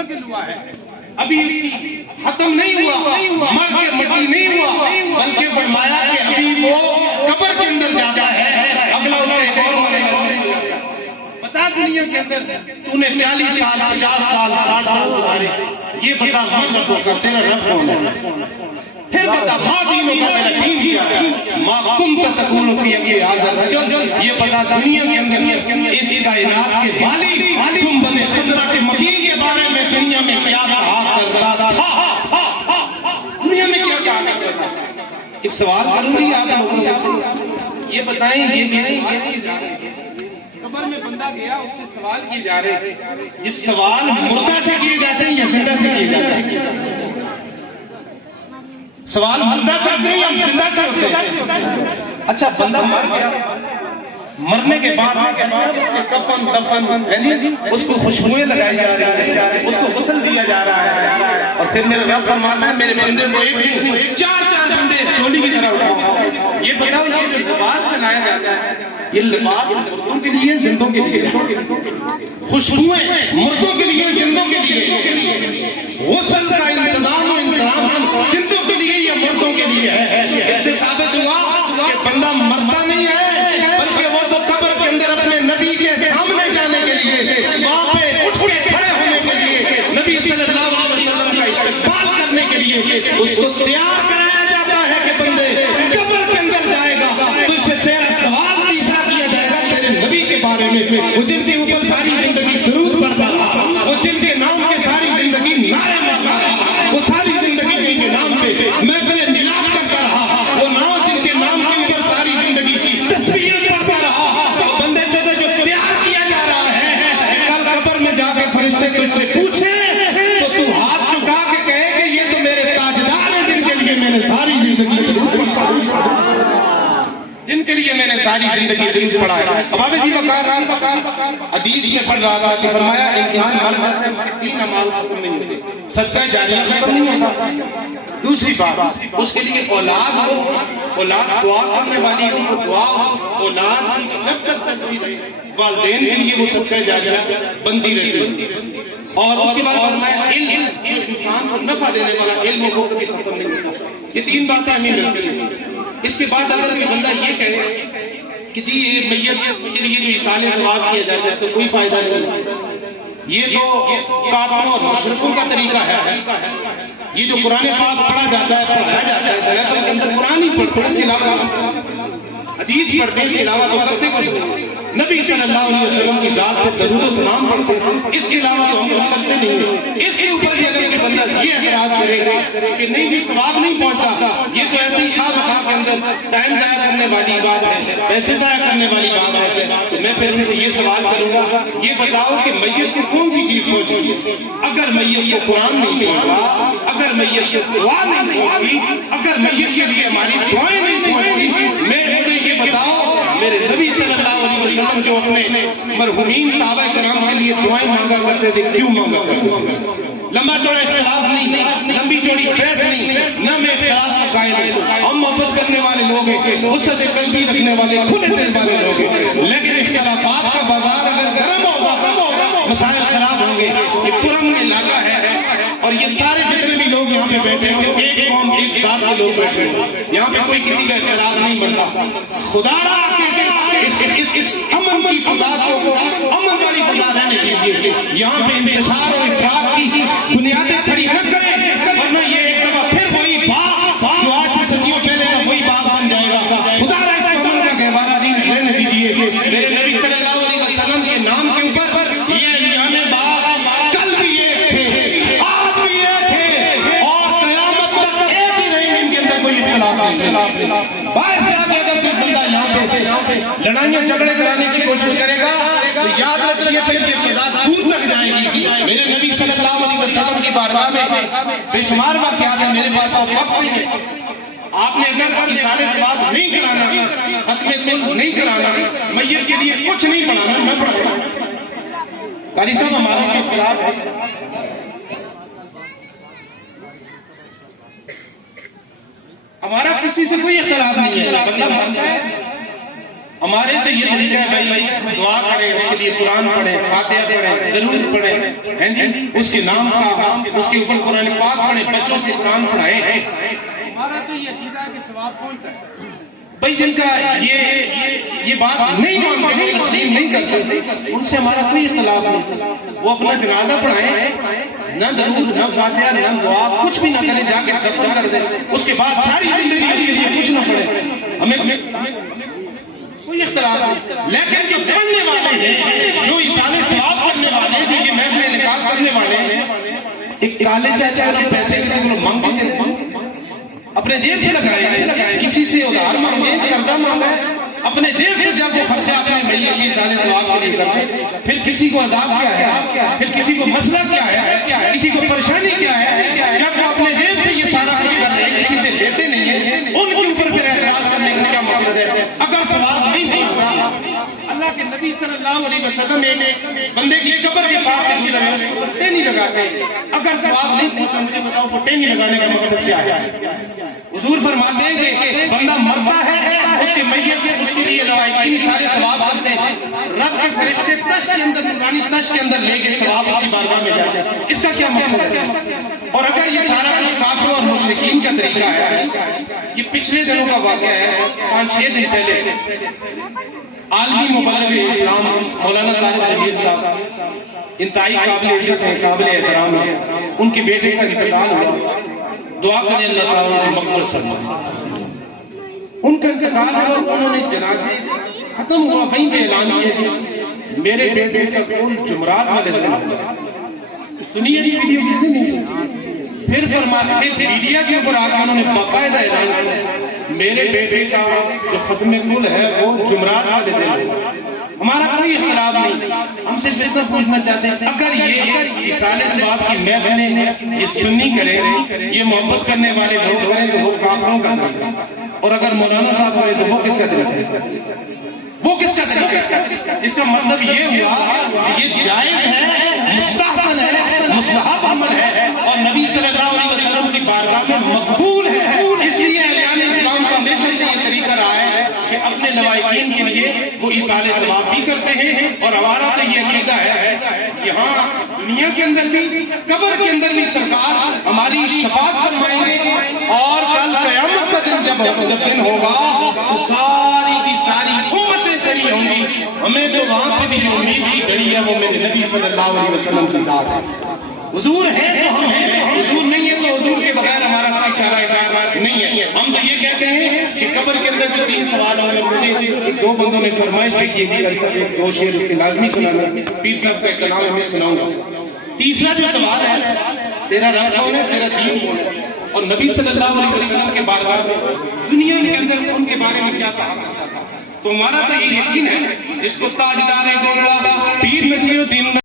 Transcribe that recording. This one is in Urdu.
منتقل ہوا ہے، ابھی ختم نہیں ہوا، مر کے مٹی نہیں ہوا، بلکہ فرمایا کہ ابھی وہ قبر کے اندر جاتا ہے، اگلا اس کا ایک اور ہونے لگا۔ بتا دنیا کے اندر تو نے 40 سال 50 سال 60 سال گزارے، یہ بتا من رب کا تیرا رب کون ہے؟ پھر بتا ماں دینوں کا تیرا دین کیا ہے؟ ماں کنت تقول فی امری ھذا الرجل، یہ بتا دنیا کے اندر اس کائنات کے والی تم بنے خضرہ کے مکین کے بارے میں دنیا میں کیا کہا کرتا تھا؟ دنیا میں کیا کہا کرتا تھا؟ ایک سوال کروں گی آپ لوگوں سے، یہ بتائیں قبر میں بندہ گیا، اس سے سوال کیے جا رہے ہیں، یہ سوال مردہ سے کیے جاتے ہیں یا زندہ سے کیے جاتے ہیں؟ سوال مردہ سے ہوتے ہیں یا زندہ سے ہوتے ہیں؟ اچھا بندہ مر گیا، مرنے کے بعد کفن دفن اس کو خوشبوئیں لگائی جا رہی ہیں، اس کو غسل دیا جا رہا ہے، اور پھر میرے رب فرماتا ہے میرے بندے کو ایک دن چار بندے ٹولی کی طرح اٹھاؤ۔ یہ بتاؤ یہ جو لباس بنایا جاتا ہے، یہ لباس مردوں کے لیے زندوں کے لیے؟ خوشبوئیں مردوں کے لیے زندوں کے لیے؟ غسل کا انتظام و انسلام زندوں کے لیے یا مردوں کے لیے ہے؟ اس سے ثابت ہوا کہ بندہ مرتا نہیں ہے، بلکہ وہ تو قبر کے اندر اپنے نبی کے سامنے جانے کے لیے، وہاں پہ اٹھ کے کھڑے ہونے کے لیے، نبی صلی اللہ علیہ وسلم کا استقبال کرنے کے لیے اس کو تیار کرایا جاتا ہے کہ بندے قبر کے اندر جائے گا تو اس سے تیرا سوال تیسرا کیا جائے گا تیرے نبی کے بارے میں، وہ جن کے اوپر ساری زندگی درود پڑھتا تھا، وہ جن کے نام کے ساری زندگی نعرے مارتا رہا، وہ ساری زندگی جن کے نام پہ محفل میلاد کرتا رہا، وہ نام جن کے نام کے اوپر ساری زندگی کی تصویریں پڑھتا رہا، بندے جو تیار کیا جا رہا ہے، کل قبر میں جا کے فرشتے تجھ سے پوچھیں تو تو ہاتھ چکا کے کہے کہ یہ تو میرے تاجدار ہیں جن کے لیے میں نے ساری زندگی درود پڑھا ہے۔ اب آپ اسی وقت حدیث میں پڑھ رہا تھا کہ فرمایا انسان مرتا ہے 3 اعمال ختم نہیں ہوتے، صدقہ جاریہ ختم نہیں ہوتا، دوسری بات اس کے لیے اولاد ہو، اولاد دعا کرنے والی ہو، دعا اولاد کی جب تک چلتی رہے، والدین کے لیے وہ صدقہ جاریہ بنتی رہتی، اور اس کے بعد فرمایا علم انسان کو نفع دینے والا علم کو کبھی ختم نہیں ہوتا۔ یہ 3 باتیں ہمیں ملتی ہیں۔ اس کے بعد اگر کوئی بندہ یہ کہے کہ جی یہ میت کے لیے جو ایصال ثواب کیا جاتا ہے تو کوئی فائدہ نہیں، یہ تو کافروں اور مشرکوں کا طریقہ ہے، یہ جو قرآن پاک پڑھا جاتا ہے پڑھایا جاتا ہے صلاۃ کے اندر قرآن ہی پڑھتے ہیں، اس کے علاوہ حدیث پڑھتے ہیں، اس کے علاوہ تو کرتے کچھ نہیں، نبی صلی اللہ علیہ وسلم کی ذات پہ درود و سلام پڑھتے ہیں، اس کے علاوہ تو ہم کچھ کرتے نہیں۔ اس کے اوپر بھی اگر کہ بندہ یہ اعتراض کرے کہ نہیں بھی ثواب نہیں پہنچتا، یہ تو ایسے ہی خواب کے اندر ٹائم ضائع کرنے والی بات ہے، پیسے ضائع کرنے والی بات ہے، تو میں پھر ان سے یہ سوال کروں گا، یہ بتاؤ کہ میت کو کون سی چیز پہنچی ہے؟ اگر میت کو قرآن نہیں پہنچا، اگر میت کو دعا نہیں پہنچی، اگر میت کے لیے ہماری دعائیں نہیں پہنچی، میں یہ بتاؤ میرے نبی صلی اللہ علیہ وسلم جو اپنے مرحومین صحابہ کرام کے لیے دعائیں مانگا کرتے تھے، کیوں مانگا کرتے تھے؟ لمبا چوڑا اختلاف نہیں، لمبی چوڑی بحث نہیں، نہ میں اختلاف کا قائل ہوں، ہم محبت کرنے والے لوگ ہیں، وسعت قلبی رکھنے والے کھلے دل والے لوگ ہیں، لیکن اختلافات کا بازار اگر گرم ہوگا مسائل خراب ہوں گے۔ یہ پرامن علاقہ ہے اور یہ سارے جتنے بھی لوگ یہاں پہ بیٹھے ہیں ایک قوم ایک ذات کے لوگ بیٹھے ہیں، یہاں پہ کوئی کسی کا اختلاف نہیں بنتا۔ خدا اس امن کی فضا کو امن والی فضا رہنے دیجیے، یہاں پہ انتشار اور افراط کی بنیادیں کھڑی نہ کریں، ورنہ یہ ایک دفعہ پھر وہی باغ جو آج سے صدیوں پہلے کا وہی باغ بن جائے گا۔ خدا را اس قسم کا گہوارہ نہیں رہنے دیجیے۔ میرے نبی صلی اللہ علیہ وسلم کے نام کے اوپر یہ الیام باغ کل بھی ایک تھے، آج بھی ایک تھے، اور قیامت تک ایک ہی رہیں گے، ان کے اندر کوئی اختلاف نہیں۔ باہر سے آگے اگر کوئی بندہ یہاں پہ لڑائیاں جھگڑے کرانے کی کوشش کرے گا تو یاد رکھیے پھر یہ فضا دور تک جائے گی۔ میرے نبی صلی اللہ علیہ وسلم کی بارگاہ میں بے شمار واقعات ہیں، میرے پاس تو وقت نہیں ہے۔ آپ نے اگر ایصال ثواب نہیں کرانا، ختم کل نہیں کرانا، میت کے لیے کچھ نہیں پڑھانا، میں پڑھاؤں گا۔ قاری صاحب ہمارے سے خلاف ہے، ہمارا کسی سے کوئی اختلاف نہیں ہے، بندہ مانتا ہے ہمارے تو یہ طریقہ ہے بھائی دعا کریں، اس کے لیے قرآن پڑھیں، فاتحہ پڑھیں، درود پڑھیں، ہیں جی اس کے نام کا، اس کے اوپر قرآن پاک پڑھیں، بچوں سے قرآن پڑھائیں. ہمارا تو یہ عقیدہ ہے کہ ثواب پہنچتا ہے بھائی. جن کا یہ بات نہیں مانتے، تسلیم نہیں کرتے، ان سے ہمارا کوئی اختلاف نہیں. وہ اپنا جنازہ پڑھائیں، نہ درود نہ فاتحہ نہ دعا کچھ بھی نہ کریں، جا کے دفن کر دیں، اس کے بعد ساری زندگی اس کے لیے کچھ نہ پڑھیں، ہمیں کوئی اختلاف نہیں. لیکن جو پڑھنے والے ہیں، جو ایصال ثواب کرنے والے ہیں، جو یہ محفل انعقاد کرنے والے ہیں، ایک کالے چاچا نے پیسے کسی کو مانگ کے اپنے جیب سے لگائے، کسی سے ادھار مانگے، قرضہ مانگا، اپنے جیب سے جب وہ خرچہ اپنے میت کے ایصال ثواب کے لیے کرتے، پھر کسی کو عذاب کیا ہے، پھر کسی کو مسئلہ کیا ہے، کسی کو پریشانی کیا ہے، جب وہ اپنے جیب سے یہ سارا خرچ کر رہے ہیں، کسی سے لیتے نہیں ہیں، ان کے اوپر پھر اعتراض کرنے کا کیا مقصد ہے؟ اگر ثواب نہیں ہوتا، اللہ کے نبی صلی اللہ علیہ وسلم ایک بندے کی قبر کے پاس سے گزرے، اس کو پٹے نہیں لگاتے. اگر ثواب نہیں ہوتا، مجھے بتاؤ پٹے نہیں لگانے کا مقصد کیا ہے؟ حضور فرماتے ہیں کہ بندہ مرتا ہے، اس کے میت سے اس کے لیے لوائقین سارے ثواب آتے ہیں، رب کے فرشتے تش کے اندر، نورانی تش کے اندر لے کے ثواب اس کی بارگاہ میں جاتے ہیں. اس کا کیا مقصد ہے؟ اور اگر یہ سارا کچھ کافروں اور مشرکین کا طریقہ ہے، یہ پچھلے دنوں کا واقعہ ہے. 5-6 دن پہلے عالمی مبلغ اسلام مولانا طارق جمیل صاحب انتہائی قابل عزت ہیں، قابل احترام ہیں، ان کے بیٹے کا انتقال ہوا. دعا کریں اللہ تعالیٰ نے مغفرت فرمائے. ان کا انتقال ہوا، انہوں نے جنازے ختم ہوا، وہیں پہ اعلان کیا میرے بیٹے کا کول جمعرات والے دن ہوگا. سنیے یہ ویڈیو کس نے نہیں سنی. پھر فرمایا، پھر میڈیا کے اوپر آ کے انہوں نے باقاعدہ اعلان کیا میرے بیٹے کا جو ختم کل ہے وہ جمعرات والے دن ہوگا. ہمارا کوئی اختلاف نہیں. ہم صرف اتنا پوچھنا چاہتے ہیں، اگر یہ ایصال ثواب کی محفلیں یہ سنی کریں، یہ محبت کرنے والے لوگ کریں، تو وہ کافروں کا طریقہ ہے. اور اگر مولانا صاحب کریں تو وہ کس کا طریقہ ہے؟ وہ کس کا طریقہ ہے؟ اس کا مطلب یہ ہوا کہ یہ جائز ہے، مستحسن ہے، مستحب عمل ہے، اور نبی صلی اللہ علیہ وسلم کی بارگاہ میں مقبول ہے. اس لیے اہل اسلام کا ہمیشہ سے یہ طریقہ رہا ہے کہ اپنے لوائقین کے لیے وہ ایصال ثواب بھی کرتے ہیں. اور ہمارا تو یہ عقیدہ ہے کہ ہاں دنیا کے اندر بھی، قبر کے اندر بھی سرکار ہماری شفاعت فرمائیں گے، اور کل قیامت کا دن جب دن ہوگا تو ساری کی ساری امتیں کھڑی ہوں گی. ہمیں تو وہاں پہ بھی جو امید کی گھڑی ہے وہ میرے نبی صلی اللہ علیہ وسلم کی ذات ہے. حضور ہے تو ہم ہیں، حضور نہیں ہے تو حضور کے بغیر ہمارا کوئی چارہ کار نہیں ہے. ہم تو یہ کہتے ہیں کہ قبر کے اندر جو 3 سوال ہوں گے. مجھے 2 بندوں نے فرمائش کی تھی کہ 2 شعر اس کے لازمی سنانا، پیر صاحب کا کلام میں سناؤں گا. تیسرا جو سوال ہے، تیرا رب کون ہے، تیرا دین کون ہے، اور نبی صلی اللہ علیہ وسلم کے بارگاہ میں دنیا کے اندر ان کے بارے میں کیا کہا جاتا تھا. تو ہمارا تو یہ یقین ہے، جس کو تاجدار دولت پیر نصیر الدین